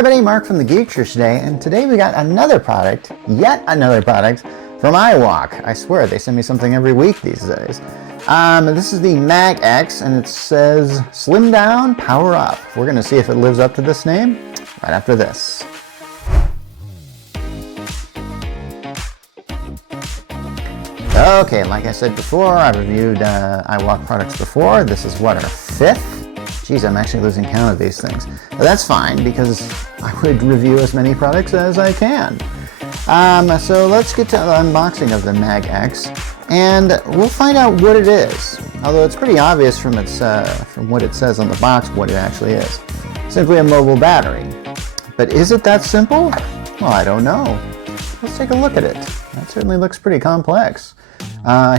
everybody, Mark from the Geeksters today, and today we got another product, yet another product, from iWALK. I swear, they send me something every week these days. This is the Mag X, and it says, Slim Down, Power Up. We're going to see if it lives up to this name right after this. Okay, like I said before, I've reviewed iWALK products before. This is what, our fifth? Geez, I'm actually losing count of these things. But that's fine, because I would review as many products as I can. So let's get to the unboxing of the Mag X, and we'll find out what it is. Although it's pretty obvious from what it says on the box what it actually is. Simply a mobile battery. But is it that simple? Well, I don't know. Let's take a look at it. That certainly looks pretty complex.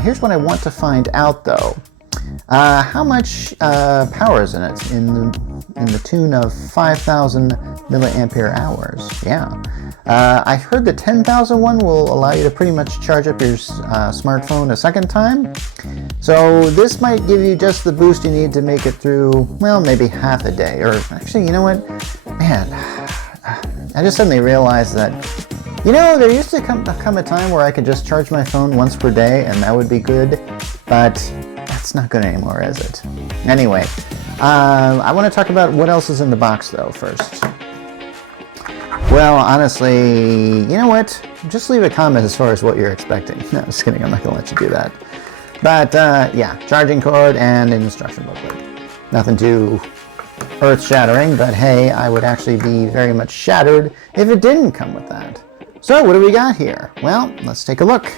Here's what I want to find out, though. How much power is in it? In the tune of 5,000 milliampere hours. Yeah. I heard the 10,000 one will allow you to pretty much charge up your smartphone a second time. So this might give you just the boost you need to make it through, well, maybe half a day. Or actually, you know what? Man, I just suddenly realized that, you know, there used to come a time where I could just charge my phone once per day and that would be good. But that's not good anymore, is it? Anyway, I want to talk about what else is in the box, though, first. Well, honestly, you know what? Just leave a comment as far as what you're expecting. No, just kidding. I'm not going to let you do that. But, yeah, charging cord and an instruction booklet. Nothing too earth-shattering, but hey, I would actually be very much shattered if it didn't come with that. So, what do we got here? Well, let's take a look.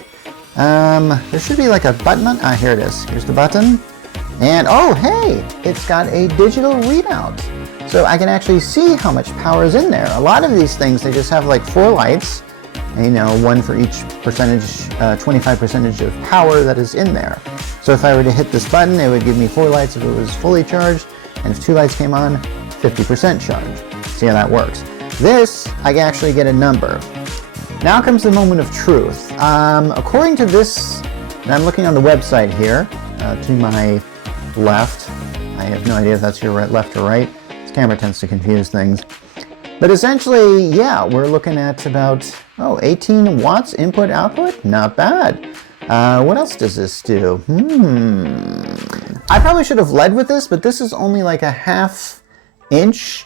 There should be like a button on, here it is. Here's the button. And, oh, hey, it's got a digital readout. So I can actually see how much power is in there. A lot of these things, they just have like 4 lights, and, you know, one for each percentage, 25% of power that is in there. So if I were to hit this button, it would give me 4 lights if it was fully charged, and if 2 lights came on, 50% charge. See how that works. This, I can actually get a number. Now comes the moment of truth. According to this, and I'm looking on the website here, to my left. I have no idea if that's your left or right. This camera tends to confuse things. But essentially, yeah, we're looking at about, 18 watts input-output? Not bad. What else does this do? I probably should have led with this, but this is only like a ½ inch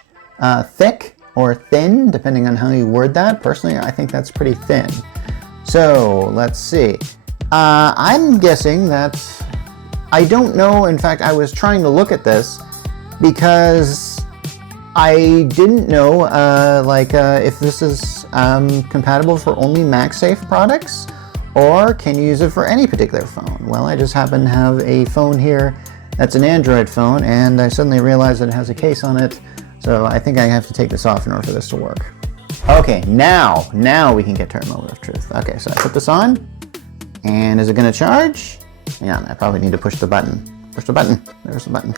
thick. Or thin, depending on how you word that. Personally, I think that's pretty thin. So, let's see. I'm guessing that, I don't know, in fact, I was trying to look at this because I didn't know, if this is compatible for only MagSafe products, or can you use it for any particular phone? Well, I just happen to have a phone here that's an Android phone, and I suddenly realized that it has a case on it. So I think I have to take this off in order for this to work. Okay, now we can get to our moment of truth. Okay, so I put this on, and is it going to charge? Yeah, I probably need to push the button. Push the button. There's the button.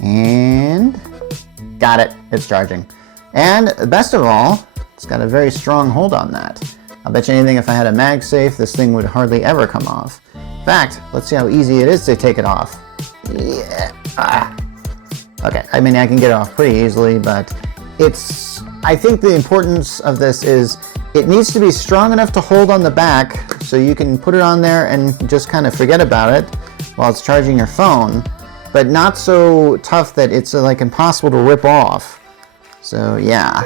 And got it. It's charging. And best of all, it's got a very strong hold on that. I'll bet you anything if I had a MagSafe, this thing would hardly ever come off. In fact, let's see how easy it is to take it off. Yeah. Okay, I mean, I can get it off pretty easily, but I think the importance of this is it needs to be strong enough to hold on the back so you can put it on there and just kind of forget about it while it's charging your phone, but not so tough that it's like impossible to rip off. So yeah,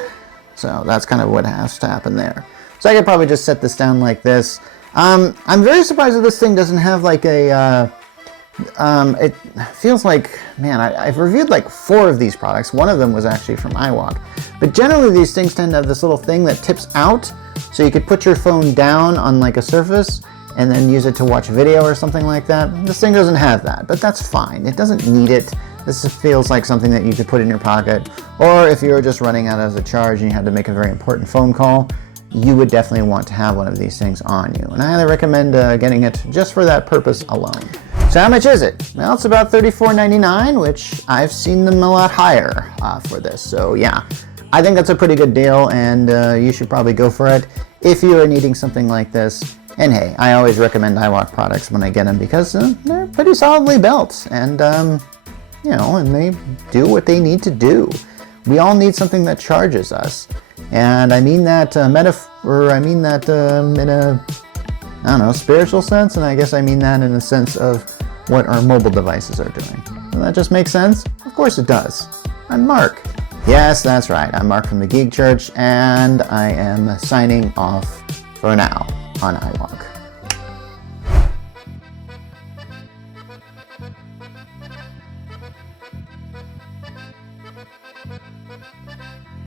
so that's kind of what has to happen there. So I could probably just set this down like this. I'm very surprised that this thing doesn't have like a it feels like, man, I've reviewed like 4 of these products. One of them was actually from iWALK. But generally these things tend to have this little thing that tips out, so you could put your phone down on like a surface and then use it to watch video or something like that. This thing doesn't have that, but that's fine. It doesn't need it. This feels like something that you could put in your pocket, or if you were just running out of the charge and you had to make a very important phone call, you would definitely want to have one of these things on you. And I highly recommend getting it just for that purpose alone. So how much is it? Well, it's about $34.99, which I've seen them a lot higher for this. So yeah, I think that's a pretty good deal, and you should probably go for it if you are needing something like this. And hey, I always recommend iWALK products when I get them because they're pretty solidly built, and you know, and they do what they need to do. we all need something that charges us. And I mean that in a, I don't know, spiritual sense, and I guess I mean that in the sense of what our mobile devices are doing. Does that just make sense? Of course it does. I'm Mark. Yes, that's right. I'm Mark from the Geek Church, and I am signing off for now on iWALK.